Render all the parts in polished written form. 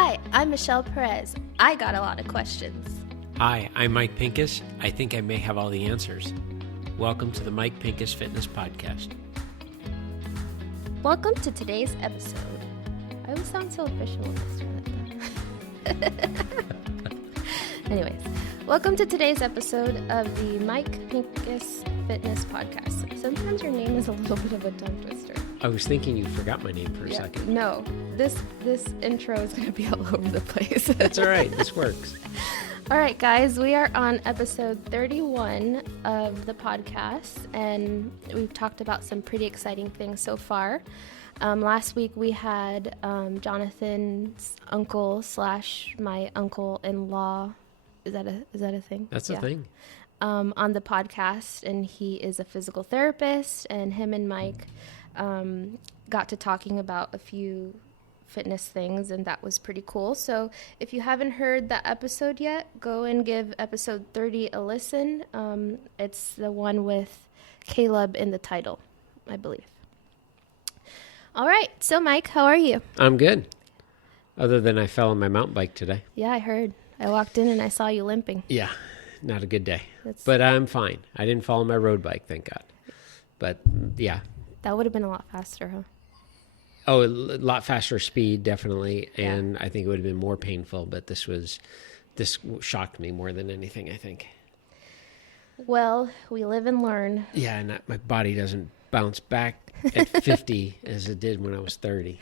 Hi, I'm Michelle Perez. I got a lot of questions. Hi, I'm Mike Pincus. I think I may have all the answers. Welcome to the Mike Pincus Fitness Podcast. Welcome to today's episode. I always sound so official when I start like that. Anyways, welcome to today's episode of the Mike Pincus Fitness Podcast. Sometimes your name is a little bit of a tongue twister. I was thinking you forgot my name for a second. No, this intro is going to be all over the place. That's all right. This works. All right, guys, we are on episode 31 of the podcast, and we've talked about some pretty exciting things so far. Last week we had Jonathan's uncle / my uncle-in-law. Is that a thing? That's a thing. On the podcast, and he is a physical therapist, and him and Mike got to talking about a few fitness things, and that was pretty cool. So if you haven't heard that episode yet, go and give episode 30 a listen. It's the one with Caleb in the title, I believe. All right, so Mike, how are you? I'm good. Other than I fell on my mountain bike today. Yeah, I heard. I walked in and I saw you limping. Yeah, not a good day. But I'm fine. I didn't fall on my road bike, thank God. But yeah. That would have been a lot faster, huh? Oh, a lot faster speed, definitely. And I think it would have been more painful, but this shocked me more than anything, I think. Well, we live and learn. Yeah, and my body doesn't bounce back at 50 as it did when I was 30.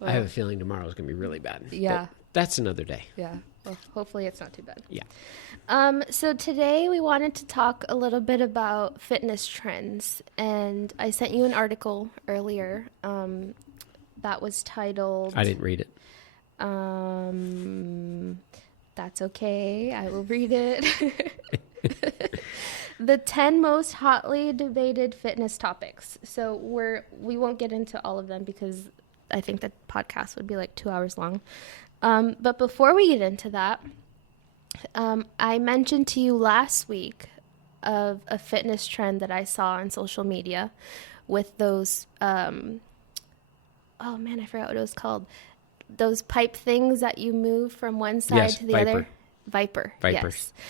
Well, I have a feeling tomorrow is going to be really bad. Yeah. But that's another day. Yeah. Well, hopefully it's not too bad. Yeah. So today we wanted to talk a little bit about fitness trends, and I sent you an article earlier that was titled... I didn't read it. That's okay. I will read it. The 10 most hotly debated fitness topics. So we won't get into all of them because I think the podcast would be like 2 hours long. But before we get into that, I mentioned to you last week of a fitness trend that I saw on social media with those, oh man, I forgot what it was called. Those pipe things that you move from one side to the other. Viper.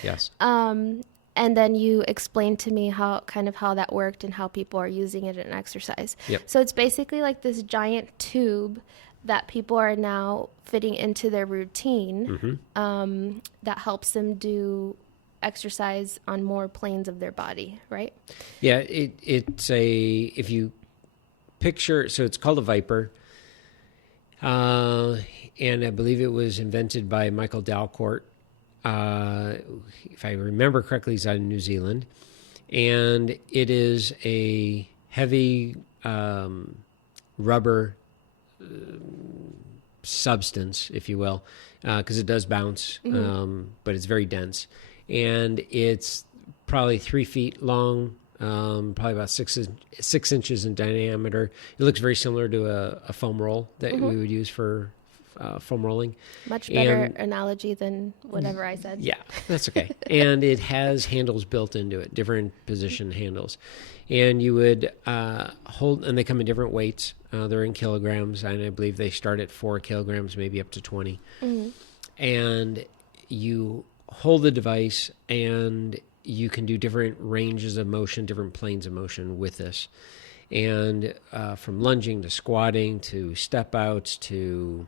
Yes. And then you explained to me how that worked and how people are using it in exercise. Yep. So it's basically like this giant tube that people are now fitting into their routine that helps them do exercise on more planes of their body, right? Yeah, if you picture, so it's called a Viper, and I believe it was invented by Michael Dalcourt. If I remember correctly, he's out of New Zealand, and it is a heavy rubber substance, if you will, because it does bounce, but it's very dense, and it's probably 3 feet long, probably about 6 inches in diameter. It looks very similar to a foam roll that we would use for foam rolling. Much better analogy than whatever I said. Yeah, that's okay. And it has handles built into it, different position handles. And you would hold, and they come in different weights. They're in kilograms, and I believe they start at 4 kilograms, maybe up to 20. And you hold the device, and you can do different ranges of motion, different planes of motion with this. And from lunging to squatting to step outs to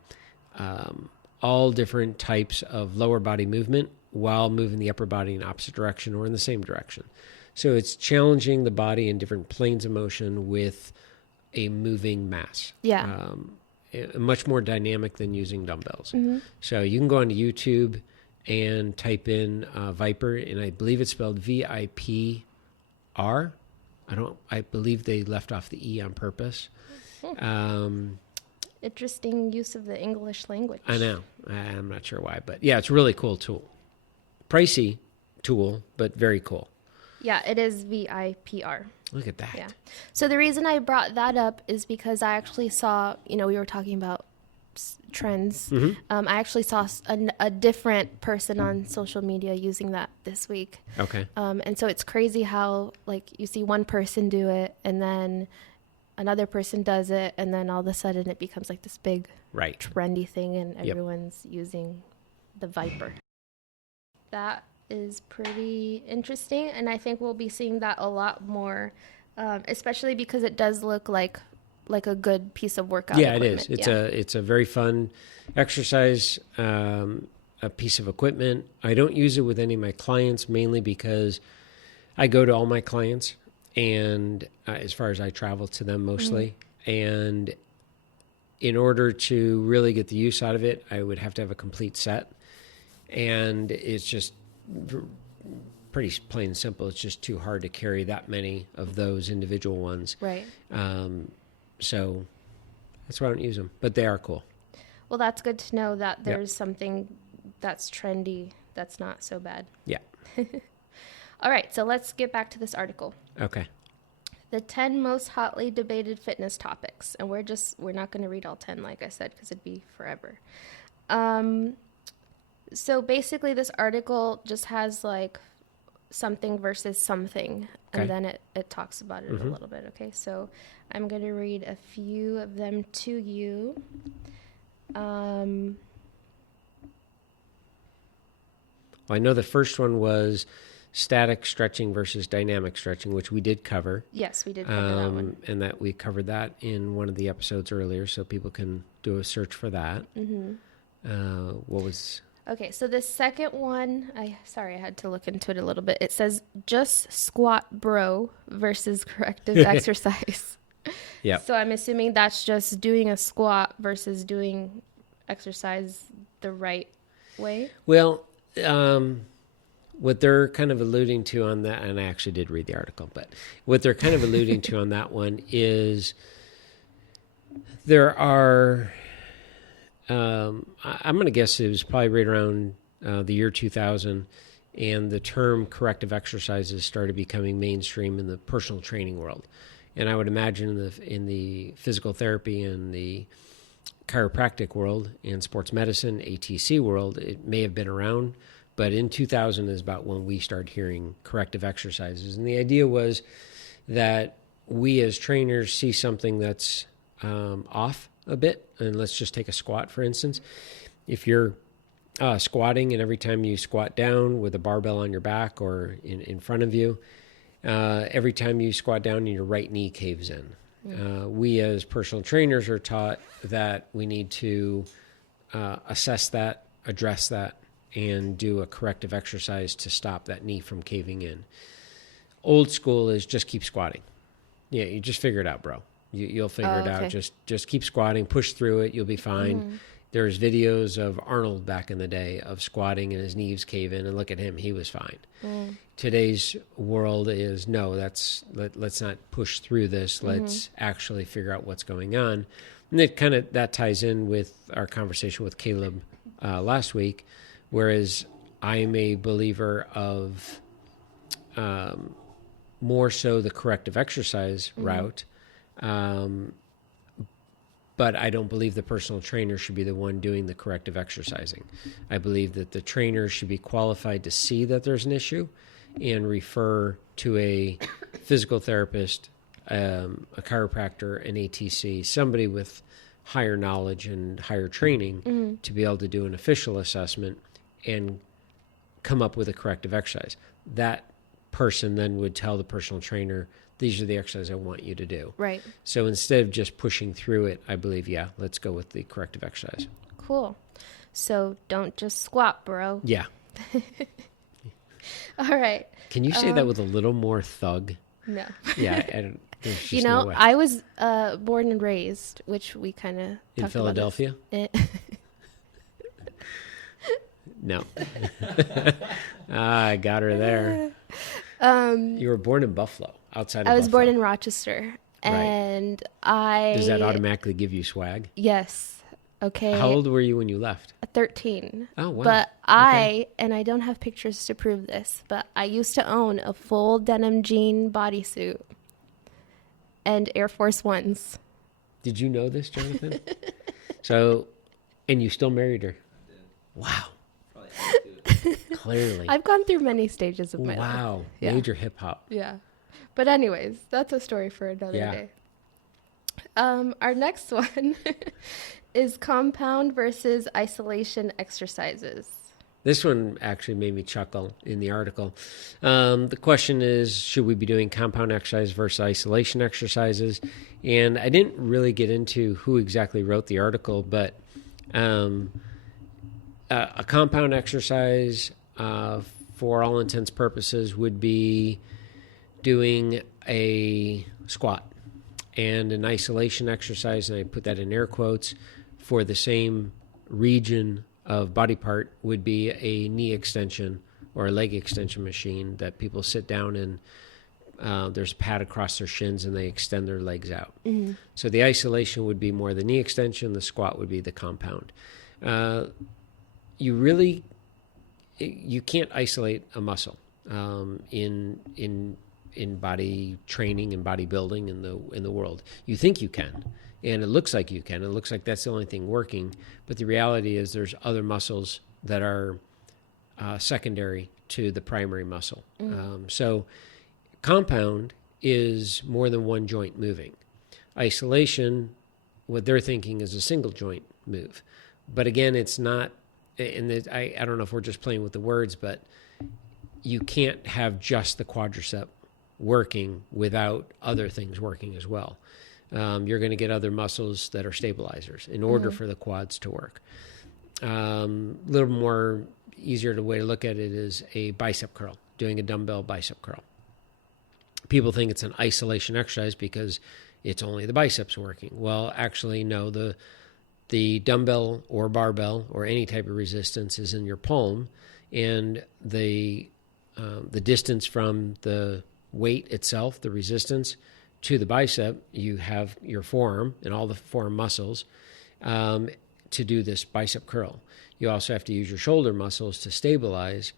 all different types of lower body movement while moving the upper body in opposite direction or in the same direction. So it's challenging the body in different planes of motion with a moving mass. Yeah. Much more dynamic than using dumbbells. So you can go onto YouTube and type in Viper, and I believe it's spelled V-I-P-R. I believe they left off the E on purpose. Interesting use of the English language. I know. I'm not sure why, but yeah, it's a really cool tool. Pricey tool, but very cool. Yeah, it is VIPR. Look at that. Yeah. So the reason I brought that up is because I actually saw, we were talking about trends. I actually saw a different person on social media using that this week. Okay. And so it's crazy how, like, you see one person do it, and then another person does it, and then all of a sudden it becomes like this big Right. trendy thing, and everyone's using the Viper. That is pretty interesting, and I think we'll be seeing that a lot more, especially because it does look like a good piece of workout equipment. It is. It's a very fun exercise, a piece of equipment. I don't use it with any of my clients, mainly because I go to all my clients, and as far as I travel to them mostly, and in order to really get the use out of it, I would have to have a complete set, and it's just pretty plain and simple. It's just too hard to carry that many of those individual ones. Right. So that's why I don't use them, but they are cool. Well, that's good to know that there's something that's trendy that's not so bad. Yeah. All right, so let's get back to this article. Okay. The 10 most hotly debated fitness topics. And we're not going to read all 10, like I said, because it'd be forever. So basically this article just has like something versus something. Okay. And then it talks about it a little bit. Okay, so I'm going to read a few of them to you. Well, I know the first one was static stretching versus dynamic stretching, which we did cover. Yes, we did cover that one. And that we covered that in one of the episodes earlier, so people can do a search for that. What was... Okay, so the second one, I had to look into it a little bit. It says just squat bro versus corrective exercise. Yeah. So I'm assuming that's just doing a squat versus doing exercise the right way. Well, what they're kind of alluding to on that, and I actually did read the article, but what they're kind of alluding to on that one is there are, I'm going to guess it was probably right around the year 2000, and the term corrective exercises started becoming mainstream in the personal training world. And I would imagine in the physical therapy and the chiropractic world and sports medicine, ATC world, it may have been around, but in 2000 is about when we started hearing corrective exercises. And the idea was that we as trainers see something that's off a bit, and let's just take a squat, for instance. If you're squatting, and every time you squat down with a barbell on your back or in front of you, every time you squat down, your right knee caves in. We as personal trainers are taught that we need to assess that, address that, and do a corrective exercise to stop that knee from caving in. Old school is just keep squatting. Yeah, you just figure it out, bro. You'll figure it out. Just keep squatting, push through it, you'll be fine. There's videos of Arnold back in the day of squatting and his knees cave in, and look at him, he was fine. Today's world is, no, let's not push through this. Let's actually figure out what's going on. And that ties in with our conversation with Caleb last week, whereas I'm a believer of more so the corrective exercise route. But I don't believe the personal trainer should be the one doing the corrective exercising. I believe that the trainer should be qualified to see that there's an issue and refer to a physical therapist, a chiropractor, an ATC, somebody with higher knowledge and higher training to be able to do an official assessment and come up with a corrective exercise. That person then would tell the personal trainer, these are the exercises I want you to do. Right. So instead of just pushing through it, I believe, let's go with the corrective exercise. Cool. So don't just squat, bro. Yeah. All right. Can you say that with a little more thug? No. Yeah. There's just no way. I was born and raised, which we kind of in Philadelphia? No. I got her there. You were born in Buffalo, outside of Buffalo. I was born in Rochester, and Does that automatically give you swag? Yes. Okay. How old were you when you left? 13. Oh, wow. But I don't have pictures to prove this, but I used to own a full denim jean bodysuit and Air Force Ones. Did you know this, Jonathan? And you still married her? I did. Wow. Probably had to. Clearly. I've gone through many stages of my life. Wow. Yeah. Major hip hop. Yeah. But anyways, that's a story for another day. Our next one is compound versus isolation exercises. This one actually made me chuckle in the article. The question is, should we be doing compound exercise versus isolation exercises? And I didn't really get into who exactly wrote the article, but a compound exercise, for all intents purposes, would be doing a squat. And an isolation exercise, and I put that in air quotes, for the same region of body part would be a knee extension or a leg extension machine that people sit down and there's a pad across their shins and they extend their legs out. Mm-hmm. So the isolation would be more the knee extension, the squat would be the compound. You can't isolate a muscle in body training and bodybuilding in the world. You think you can, and it looks like you can. It looks like that's the only thing working, but the reality is there's other muscles that are secondary to the primary muscle. So compound is more than one joint moving. Isolation, what they're thinking is a single joint move. But again, it's not, and I don't know if we're just playing with the words, but you can't have just the quadricep working without other things working as well. You're going to get other muscles that are stabilizers in order for the quads to work. A little more easier way to look at it is a bicep curl, doing a dumbbell bicep curl. People think it's an isolation exercise because it's only the biceps working. Well, actually, no, the dumbbell or barbell or any type of resistance is in your palm, and the distance from the weight itself, the resistance, to the bicep, you have your forearm and all the forearm muscles to do this bicep curl. You also have to use your shoulder muscles to stabilize.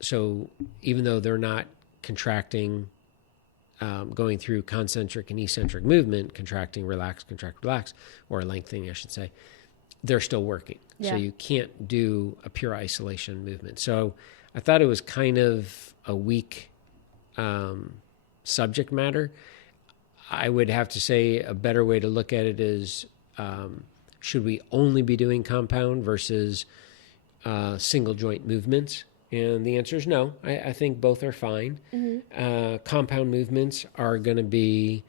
So even though they're not contracting, going through concentric and eccentric movement, contracting, relax, contract, relax, or lengthening, I should say, they're still working. Yeah. So you can't do a pure isolation movement. So I thought it was kind of a weak subject matter. I would have to say a better way to look at it is, should we only be doing compound versus single joint movements? And the answer is no. I think both are fine. Mm-hmm. Compound movements are going to be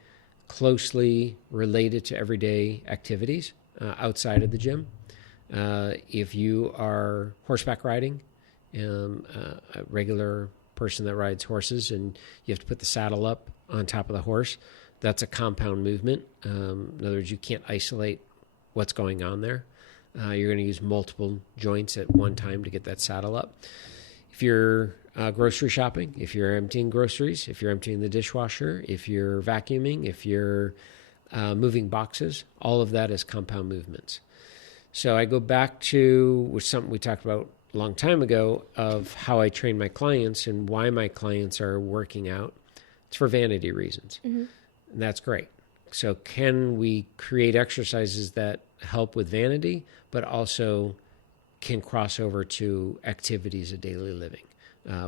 closely related to everyday activities outside of the gym. If you are horseback riding, a regular person that rides horses, and you have to put the saddle up on top of the horse, that's a compound movement. In other words, you can't isolate what's going on there. You're going to use multiple joints at one time to get that saddle up. If you're grocery shopping, if you're emptying groceries, if you're emptying the dishwasher, if you're vacuuming, if you're moving boxes, all of that is compound movements. So I go back to something we talked about a long time ago of how I train my clients and why my clients are working out. It's for vanity reasons. Mm-hmm. And that's great. So can we create exercises that help with vanity, but also can cross over to activities of daily living,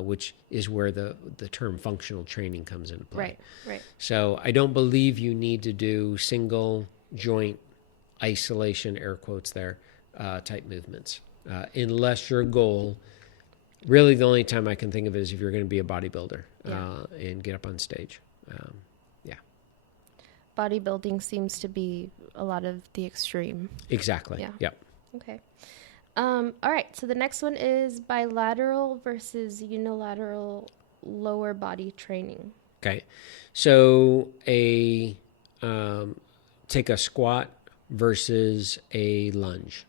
which is where the term functional training comes into play. Right. So I don't believe you need to do single joint isolation, air quotes there, type movements, unless your goal, really the only time I can think of it is if you're going to be a bodybuilder and get up on stage. Bodybuilding seems to be a lot of the extreme. Exactly. Yeah. Yep. Okay. All right. So the next one is bilateral versus unilateral lower body training. Okay. So take a squat versus a lunge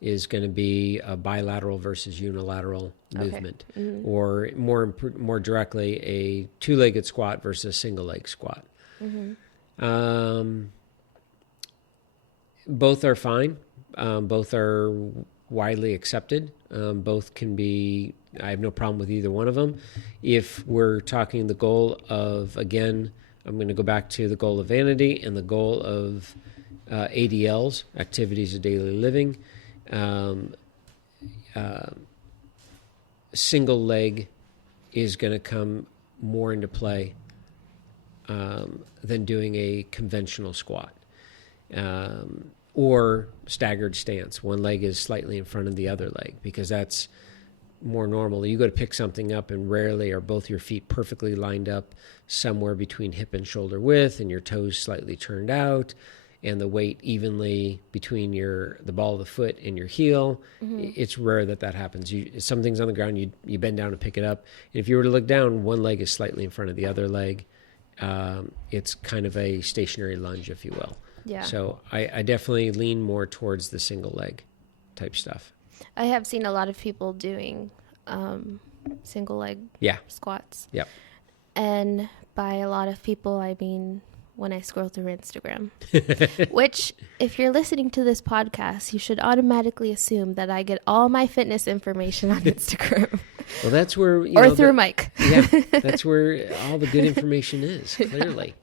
is going to be a bilateral versus unilateral movement, or more directly, a two-legged squat versus a single-leg squat. Mm-hmm. Both are fine. Both are widely accepted. Both can be, I have no problem with either one of them. If we're talking the goal of, again, I'm going to go back to the goal of vanity and the goal of ADLs, activities of daily living. Single leg is going to come more into play than doing a conventional squat or staggered stance. One leg is slightly in front of the other leg because that's more normal. You go to pick something up and rarely are both your feet perfectly lined up somewhere between hip and shoulder width and your toes slightly turned out and the weight evenly between the ball of the foot and your heel. It's rare that happens. Something's on the ground, you bend down to pick it up. And if you were to look down, one leg is slightly in front of the other leg. It's kind of a stationary lunge, if you will. Yeah. So I definitely lean more towards the single leg type stuff. I have seen a lot of people doing single leg squats. Yep. And by a lot of people, I mean when I scroll through Instagram, which if you're listening to this podcast, you should automatically assume that I get all my fitness information on Instagram. Well, that's where... or through Mike. Yeah, that's where all the good information is, clearly.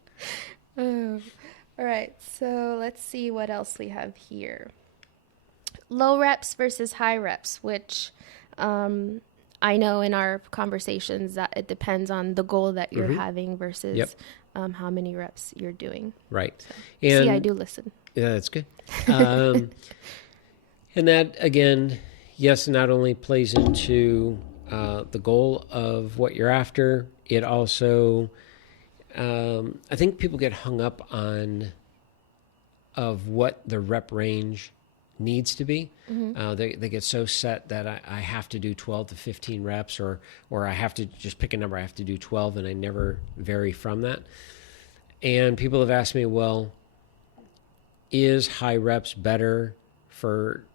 Oh. All right, so let's see what else we have here. Low reps versus high reps, which I know in our conversations that it depends on the goal that you're having versus how many reps you're doing. Right. So, And, see, I do listen. Yeah, that's good. And that, again, yes, not only plays into the goal of what you're after, it also... I think people get hung up on of what the rep range needs to be. They get so set that I have to do 12 to 15 reps or I have to just pick a number. I have to do 12 and I never vary from that. And people have asked me, well, is high reps better for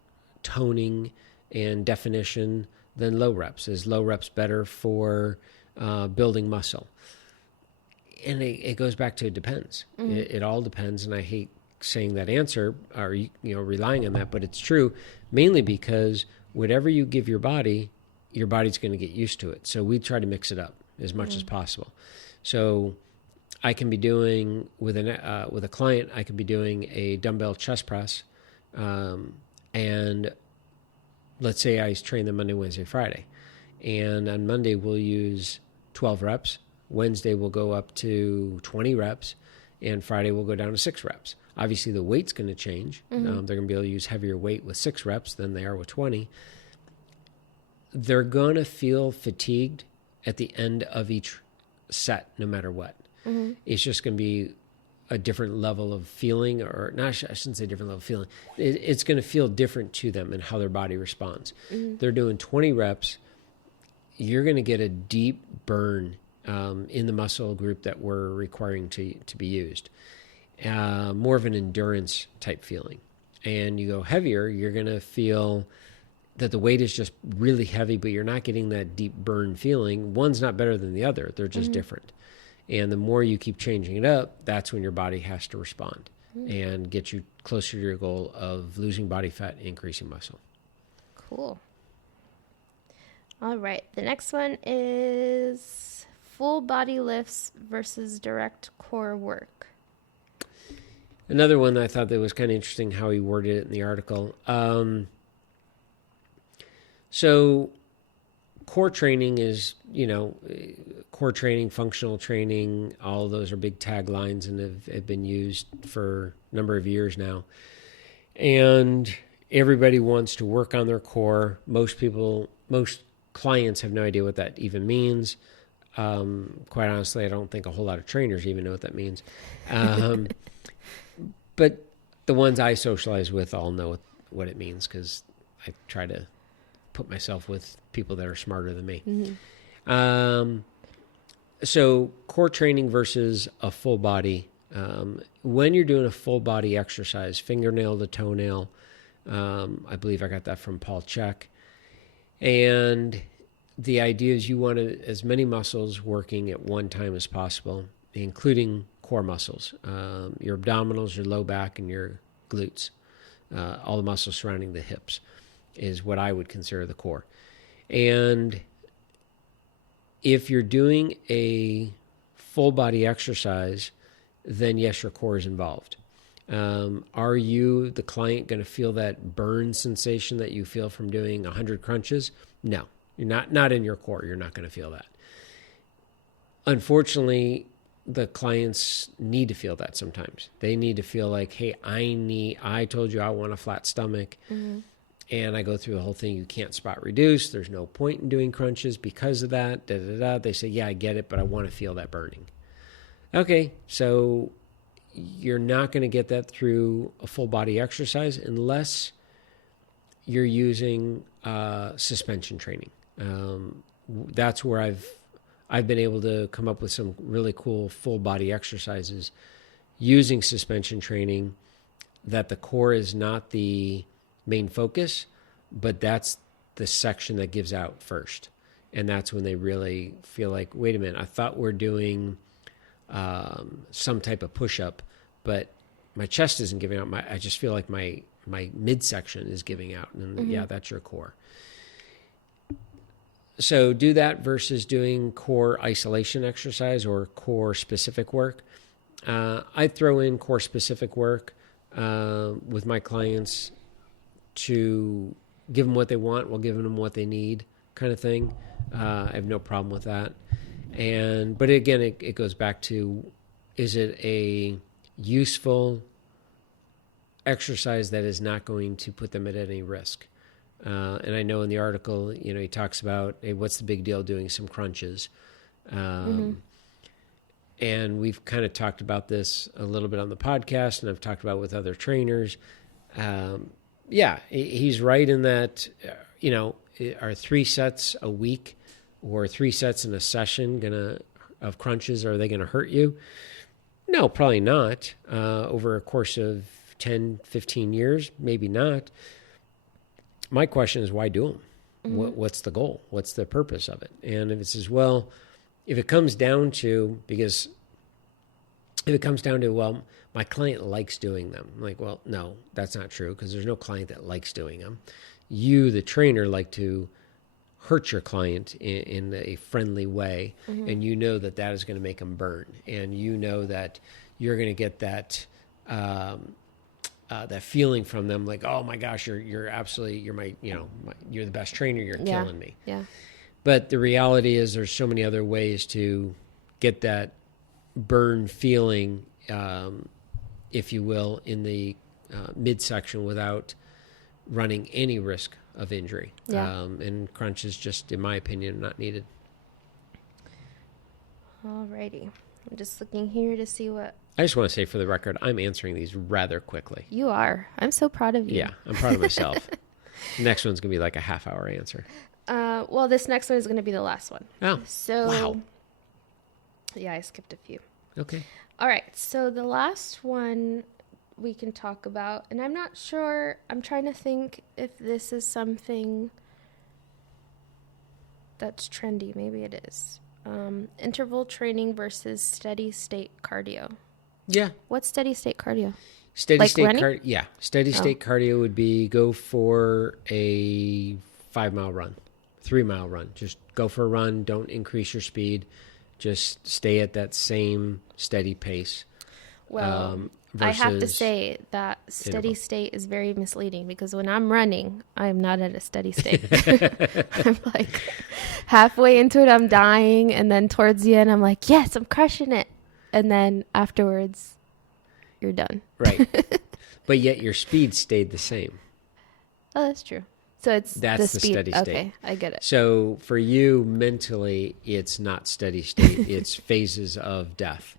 toning and definition than low reps? Is low reps better for building muscle? And it goes back to it depends. It all depends, and I hate saying that answer or relying on that, but it's true mainly because whatever you give your body's going to get used to it. So we try to mix it up as much as possible. So I can be doing with a client, I could be doing a dumbbell chest press, and let's say I train them Monday, Wednesday, Friday, and on Monday we'll use 12 reps. Wednesday we'll go up to 20 reps, and Friday we'll go down to 6 reps. Obviously, the weight's going to change. They're going to be able to use heavier weight with 6 reps than they are with 20. They're going to feel fatigued at the end of each set, no matter what. It's just going to be a different level of feeling, or not, I shouldn't say different level of feeling. It's going to feel different to them and how their body responds. They're doing 20 reps. You're going to get a deep burn in the muscle group that we're requiring to be used. More of an endurance type feeling. And you go heavier, you're going to feel that the weight is just really heavy, but you're not getting that deep burn feeling. One's not better than the other. They're just different. And the more you keep changing it up, that's when your body has to respond and get you closer to your goal of losing body fat, increasing muscle. Cool. All right. The next one is full body lifts versus direct core work. Another one that I thought that was kind of interesting how he worded it in the article. So core training is, core training, functional training, all of those are big taglines and have been used for a number of years now. And everybody wants to work on their core. Most clients have no idea what that even means. Quite honestly, I don't think a whole lot of trainers even know what that means. But the ones I socialize with all know what it means because I try to put myself with people that are smarter than me. So core training versus a full body. When you're doing a full body exercise, fingernail to toenail, I believe I got that from Paul Chek. And the idea is you want as many muscles working at one time as possible, including core muscles, your abdominals, your low back, and your glutes. All the muscles surrounding the hips is what I would consider the core. And if you're doing a full body exercise, then yes, your core is involved. Are you, the client, going to feel that burn sensation that you feel from doing 100 crunches? No, you're not in your core. You're not going to feel that. Unfortunately, the clients need to feel that sometimes. They need to feel like, hey, I told you I want a flat stomach. And I go through the whole thing. You can't spot reduce. There's no point in doing crunches because of that. They say, yeah, I get it, but I want to feel that burning. Okay, so you're not going to get that through a full body exercise unless you're using suspension training. That's where I've been able to come up with some really cool full body exercises using suspension training, that the core is not the main focus, but that's the section that gives out first. And that's when they really feel like, wait a minute, I thought we're doing some type of push-up, but my chest isn't giving out. I just feel like my midsection is giving out. And yeah, that's your core. So do that versus doing core isolation exercise or core specific work. I throw in core specific work with my clients to give them what they want while giving them what they need, kind of thing. I have no problem with that. But again, it goes back to, is it a useful exercise that is not going to put them at any risk? And I know in the article, he talks about, hey, what's the big deal doing some crunches? And we've kind of talked about this a little bit on the podcast, and I've talked about it with other trainers. Yeah, he's right in that, are 3 sets a week or 3 sets in a session of crunches, are they going to hurt you? No, probably not. Over a course of 10, 15 years, maybe not. My question is, why do them? What's the goal? What's the purpose of it? And if it says, well, if it comes down to, well, my client likes doing them. I'm like, well, no, that's not true, because there's no client that likes doing them. You, the trainer, like to hurt your client in a friendly way, and you know that is going to make them burn, and you know that you're going to get that that feeling from them, like, oh my gosh, you're absolutely, you're the best trainer, you're killing me. Yeah. But the reality is, there's so many other ways to get that burn feeling, if you will, in the midsection without running any risk of injury. Yeah. And crunch is just, in my opinion, not needed. Alrighty. I'm just looking here to see what... I just want to say, for the record, I'm answering these rather quickly. You are. I'm so proud of you. Yeah, I'm proud of myself. The next one's going to be like a half-hour answer. Well, this next one is going to be the last one. Oh, so, wow. Yeah, I skipped a few. Okay. All right, so the last one we can talk about, and I'm not sure, I'm trying to think if this is something that's trendy. Maybe it is. Interval training versus steady state cardio. Yeah. What's steady state cardio? Steady state running? Yeah. Steady state cardio would be go for a 5-mile run, 3-mile run. Just go for a run. Don't increase your speed. Just stay at that same steady pace. Well, I have to say that steady state is very misleading, because when I'm running, I'm not at a steady state. I'm like halfway into it, I'm dying. And then towards the end, I'm like, yes, I'm crushing it. And then afterwards, you're done. Right. But yet your speed stayed the same. Oh, that's true. So that's the speed. Steady state. Okay, I get it. So for you, mentally, it's not steady state. It's phases of death.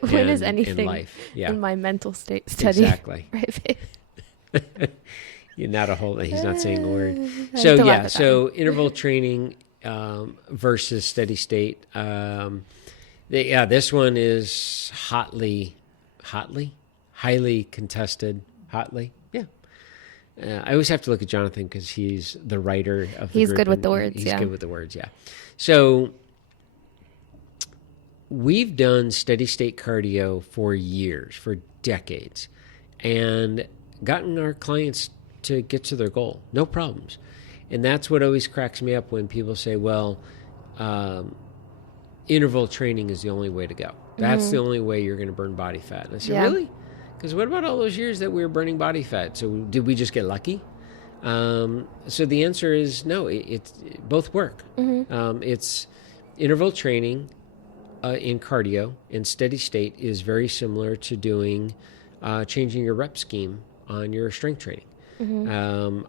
When is anything in life? Yeah. in my mental state steady? Exactly. Right. You're not a whole. He's not saying a word. So yeah. So interval training versus steady state. This one is highly contested. Yeah. I always have to look at Jonathan, because he's the writer of the He's group, good with the words. He's good with the words. Yeah. So we've done steady state cardio for years, for decades, and gotten our clients to get to their goal. No problems. And that's what always cracks me up when people say, well, interval training is the only way to go. That's the only way you're going to burn body fat. And I say, really? Because what about all those years that we were burning body fat? So did we just get lucky? So the answer is no. It both work. It's interval training in cardio in steady state is very similar to doing changing your rep scheme on your strength training.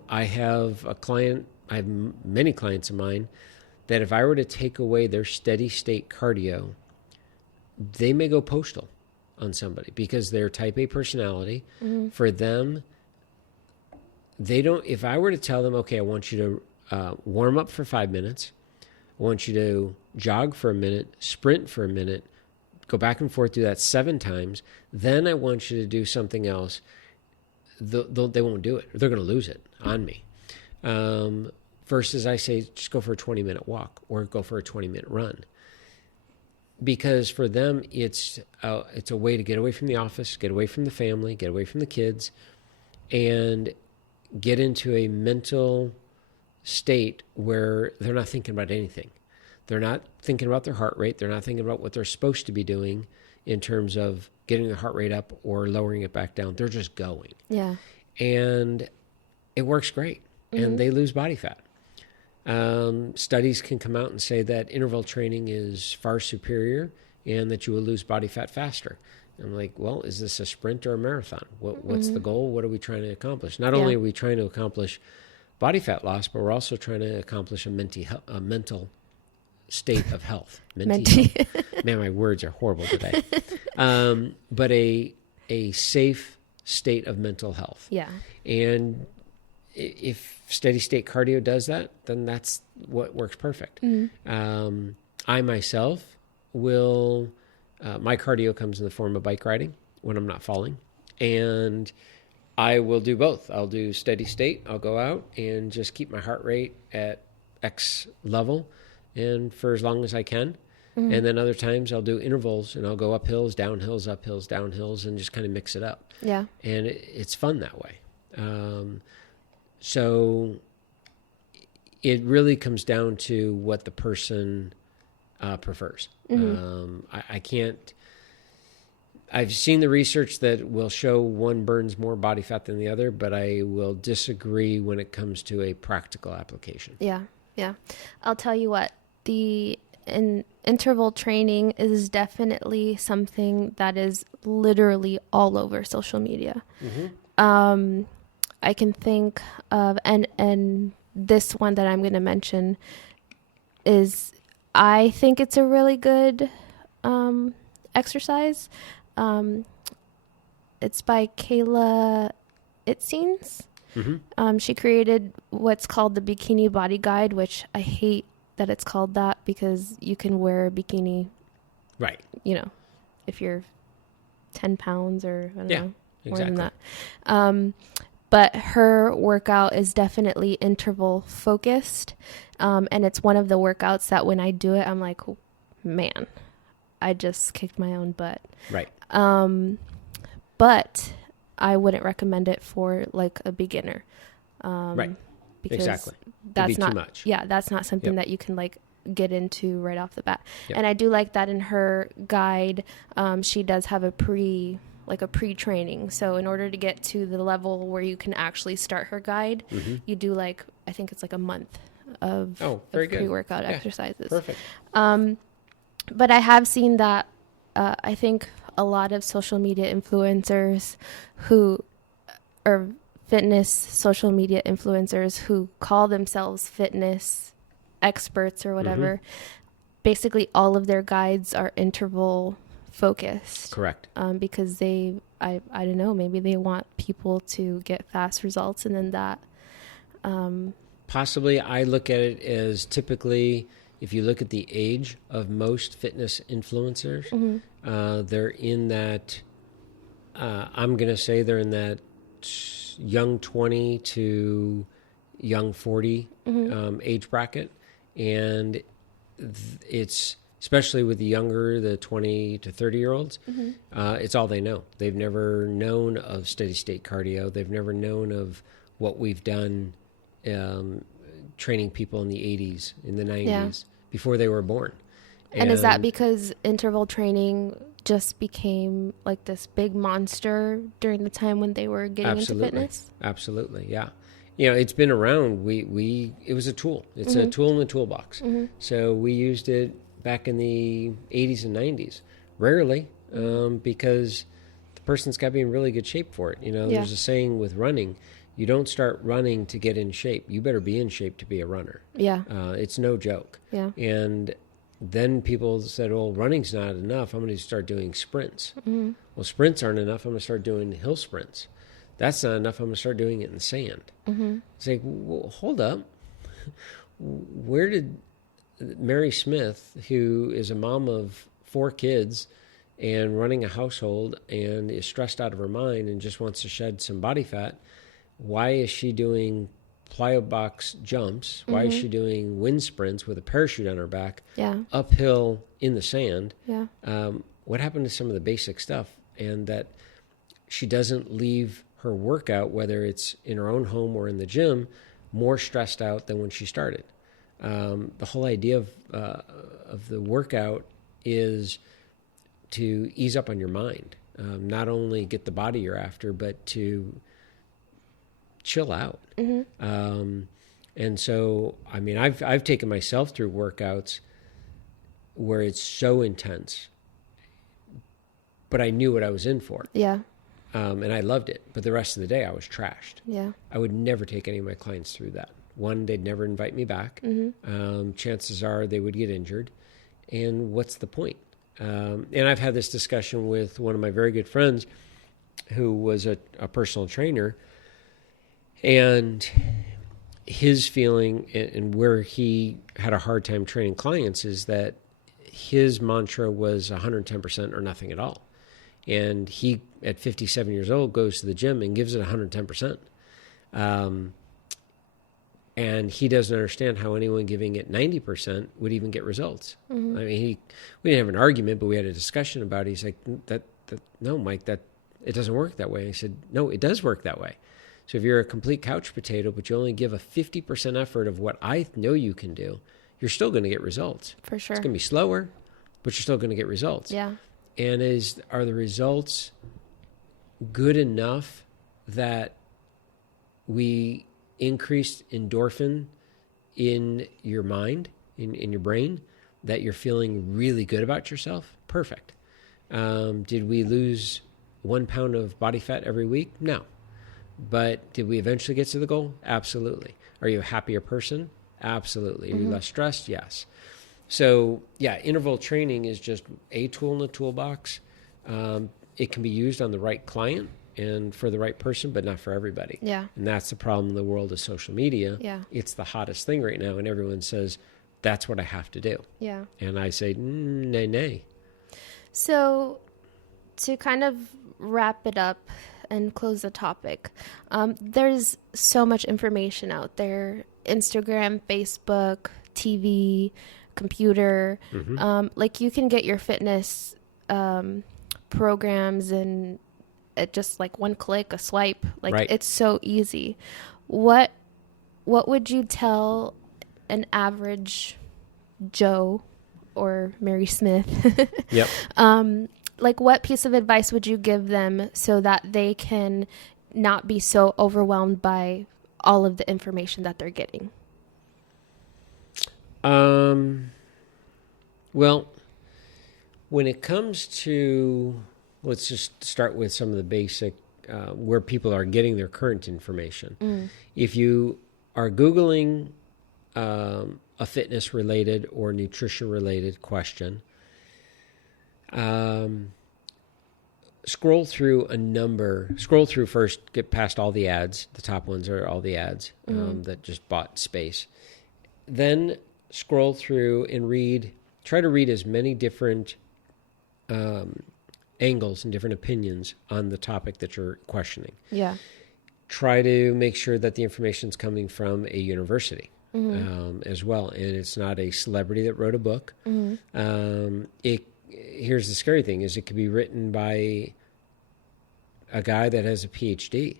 I have many clients of mine that if I were to take away their steady state cardio, they may go postal on somebody because they're type A personality. For them, they don't, if I were to tell them, okay, I want you to warm up for 5 minutes, I want you to jog for a minute, sprint for a minute, go back and forth, do that 7 times, then I want you to do something else, they won't do it. They're going to lose it on me. Versus I say, just go for a 20-minute walk or go for a 20-minute run. Because for them, it's a way to get away from the office, get away from the family, get away from the kids, and get into a mental state where they're not thinking about anything. They're not thinking about their heart rate. They're not thinking about what they're supposed to be doing in terms of getting their heart rate up or lowering it back down. They're just going. Yeah. And it works great. And they lose body fat. Studies can come out and say that interval training is far superior and that you will lose body fat faster. I'm like, well, is this a sprint or a marathon? What's the goal? What are we trying to accomplish? Not only are we trying to accomplish body fat loss, but we're also trying to accomplish a mental state of health. Health. Man, my words are horrible today. But a safe state of mental health. Yeah. And if steady state cardio does that, then that's what works perfect. I myself will, my cardio comes in the form of bike riding when I'm not falling. And I will do both. I'll do steady state. I'll go out and just keep my heart rate at X level and for as long as I can. And then other times I'll do intervals and I'll go up hills, down hills, up hills, down hills, and just kind of mix it up. Yeah. And it's fun that way. So it really comes down to what the person prefers. I can't, I've seen the research that will show one burns more body fat than the other, but I will disagree when it comes to a practical application. Yeah. Yeah. I'll tell you what, interval training is definitely something that is literally all over social media. I can think of, and this one that I'm going to mention is, I think it's a really good exercise. It's by Kayla Itzines. She created what's called the Bikini Body Guide, which I hate that it's called that because you can wear a bikini, right? You know, if you're 10 pounds or I don't know, more exactly. than that. But her workout is definitely interval focused. And it's one of the workouts that when I do it, I'm like, oh, man, I just kicked my own butt. Right. But I wouldn't recommend it for like a beginner. Right. Because exactly. that's It'd be not too much. Yeah, that's not something that you can like get into right off the bat. Yep. And I do like that in her guide, she does have a pre-training. So in order to get to the level where you can actually start her guide, you do like, I think it's like a month of pre-workout exercises. Perfect. But I have seen that, I think a lot of social media influencers fitness social media influencers who call themselves fitness experts or whatever, basically all of their guides are interval focused. Correct. Because I don't know, maybe they want people to get fast results, and then that. Possibly, I look at it as typically, if you look at the age of most fitness influencers, they're in that, I'm going to say they're in that young 20 to young 40 age bracket. And it's, especially with the younger, the 20 to 30-year-olds, it's all they know. They've never known of steady state cardio. They've never known of what we've done training people in the 80s, in the 90s, before they were born. And is that because interval training just became like this big monster during the time when they were getting into fitness? Absolutely, yeah. You know, it's been around. It was a tool. It's a tool in the toolbox. So we used it back in the 80s and 90s? Rarely, because the person's got to be in really good shape for it. You know, there's a saying with running, you don't start running to get in shape. You better be in shape to be a runner. Yeah. It's no joke. Yeah. And then people said, well, running's not enough. I'm going to start doing sprints. Mm-hmm. Well, sprints aren't enough. I'm going to start doing hill sprints. That's not enough. I'm going to start doing it in the sand. Mm-hmm. It's like, well, hold up. Where did Mary Smith, who is a mom of 4 kids and running a household and is stressed out of her mind and just wants to shed some body fat, why is she doing plyo box jumps? Why is she doing wind sprints with a parachute on her back uphill in the sand? Yeah. What happened to some of the basic stuff? And that she doesn't leave her workout, whether it's in her own home or in the gym, more stressed out than when she started. The whole idea of the workout is to ease up on your mind, not only get the body you're after, but to chill out. And so, I mean, I've taken myself through workouts where it's so intense, but I knew what I was in for. Yeah. And I loved it. But the rest of the day, I was trashed. Yeah. I would never take any of my clients through that. One, they'd never invite me back. Chances are they would get injured. And what's the point? And I've had this discussion with one of my very good friends who was a personal trainer. And his feeling and where he had a hard time training clients is that his mantra was 110% or nothing at all. And he, at 57 years old, goes to the gym and gives it 110%. And he doesn't understand how anyone giving it 90% would even get results. I mean, we didn't have an argument, but we had a discussion about it. He's like, no, Mike, it doesn't work that way. I said, no, it does work that way. So if you're a complete couch potato, but you only give a 50% effort of what I know you can do, you're still going to get results. For sure. It's going to be slower, but you're still going to get results. Yeah. And are the results good enough that we increased endorphin in your mind, in your brain, that you're feeling really good about yourself? Perfect. Did we lose 1 pound of body fat every week? No. But did we eventually get to the goal? Absolutely. Are you a happier person? Absolutely. Are you less stressed? Yes. So, yeah, interval training is just a tool in the toolbox. It can be used on the right client and for the right person, but not for everybody. Yeah. And that's the problem in the world of social media. Yeah. It's the hottest thing right now, and everyone says, that's what I have to do. Yeah. And I say, nay. So, to kind of wrap it up and close the topic, there's so much information out there: Instagram, Facebook, TV, computer. Like, you can get your fitness programs and at just like one click, a swipe. Like, right. It's so easy. What would you tell an average Joe or Mary Smith? Yep. Like, what piece of advice would you give them so that they can not be so overwhelmed by all of the information that they're getting? Well, when it comes to, let's just start with some of the basic, where people are getting their current information. If you are Googling a fitness-related or nutrition-related question, scroll through first, get past all the ads. The top ones are all the ads that just bought space. Then scroll through and try to read as many different angles and different opinions on the topic that you're questioning. Yeah. Try to make sure that the information is coming from a university as well, and it's not a celebrity that wrote a book. Here's the scary thing: is it could be written by a guy that has a PhD,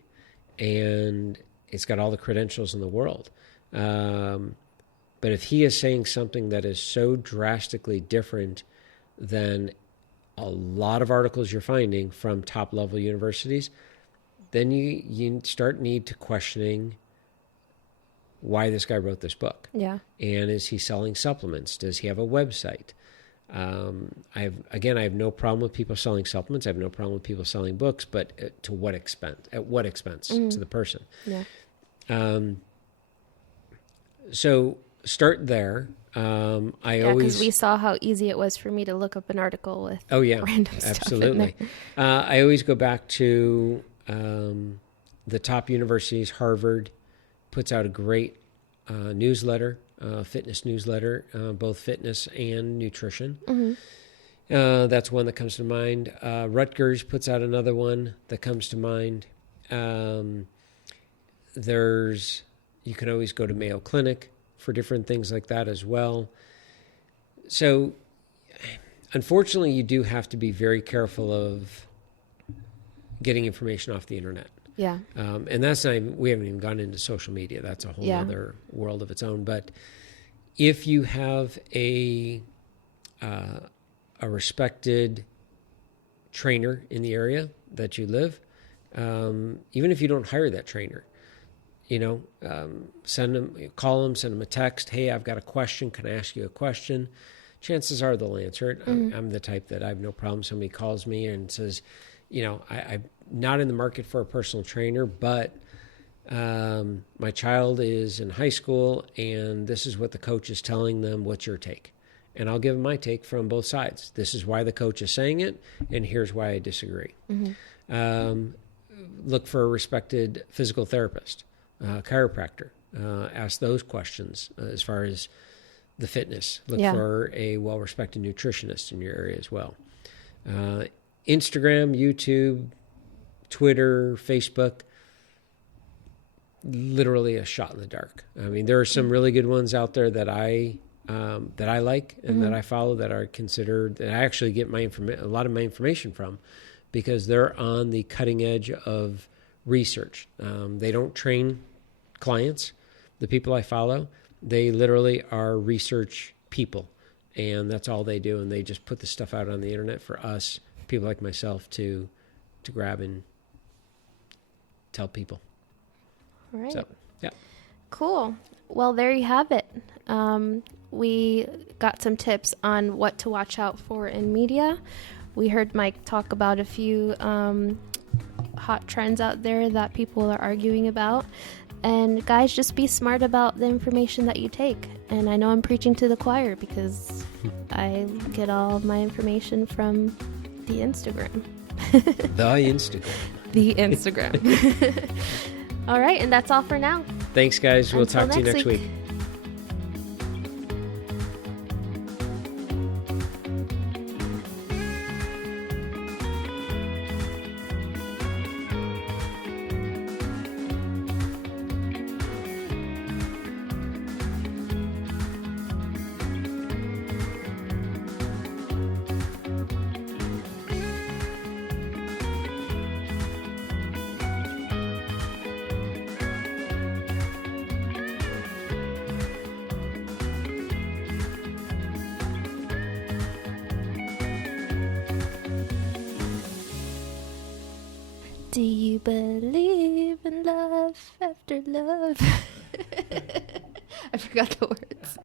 and it's got all the credentials in the world. But if he is saying something that is so drastically different than a lot of articles you're finding from top-level universities, then you need to questioning why this guy wrote this book. Yeah. And is he selling supplements? Does he have a website? I have no problem with people selling supplements. I have no problem with people selling books, but to what expense? At what expense to the person? Yeah. So start there. Because we saw how easy it was for me to look up an article with random stuff absolutely. in there. I always go back to the top universities. Harvard puts out a great newsletter, fitness newsletter, both fitness and nutrition. That's one that comes to mind. Rutgers puts out another one that comes to mind. You can always go to Mayo Clinic for different things like that as well. So unfortunately, you do have to be very careful of getting information off the internet. Yeah. And that's not even, we haven't even gone into social media. That's a whole other world of its own. But if you have a respected trainer in the area that you live, even if you don't hire that trainer, call them, send them a text. Hey, I've got a question. Can I ask you a question? Chances are they'll answer it. I'm the type that I have no problem. Somebody calls me and says, I'm not in the market for a personal trainer, but my child is in high school and this is what the coach is telling them. What's your take? And I'll give them my take from both sides. This is why the coach is saying it, and here's why I disagree. Look for a respected physical therapist. Chiropractor, ask those questions as far as the fitness. Look for a well-respected nutritionist in your area as well. Instagram, YouTube, Twitter, Facebook, literally a shot in the dark. I mean, there are some really good ones out there that I like and that I follow that are considered, that I actually get a lot of my information from, because they're on the cutting edge of research. They don't train clients. The people I follow, they literally are research people, and that's all they do. And they just put the stuff out on the internet for us, people like myself, to grab and tell people. All right. So, yeah. Cool. Well, there you have it. We got some tips on what to watch out for in media. We heard Mike talk about a few hot trends out there that people are arguing about. And guys, just be smart about the information that you take. And I know I'm preaching to the choir because I get all of my information from the Instagram. The Instagram. All right, and that's all for now. Thanks, guys. We'll talk to you next week. Do you believe in love after love? I forgot the words.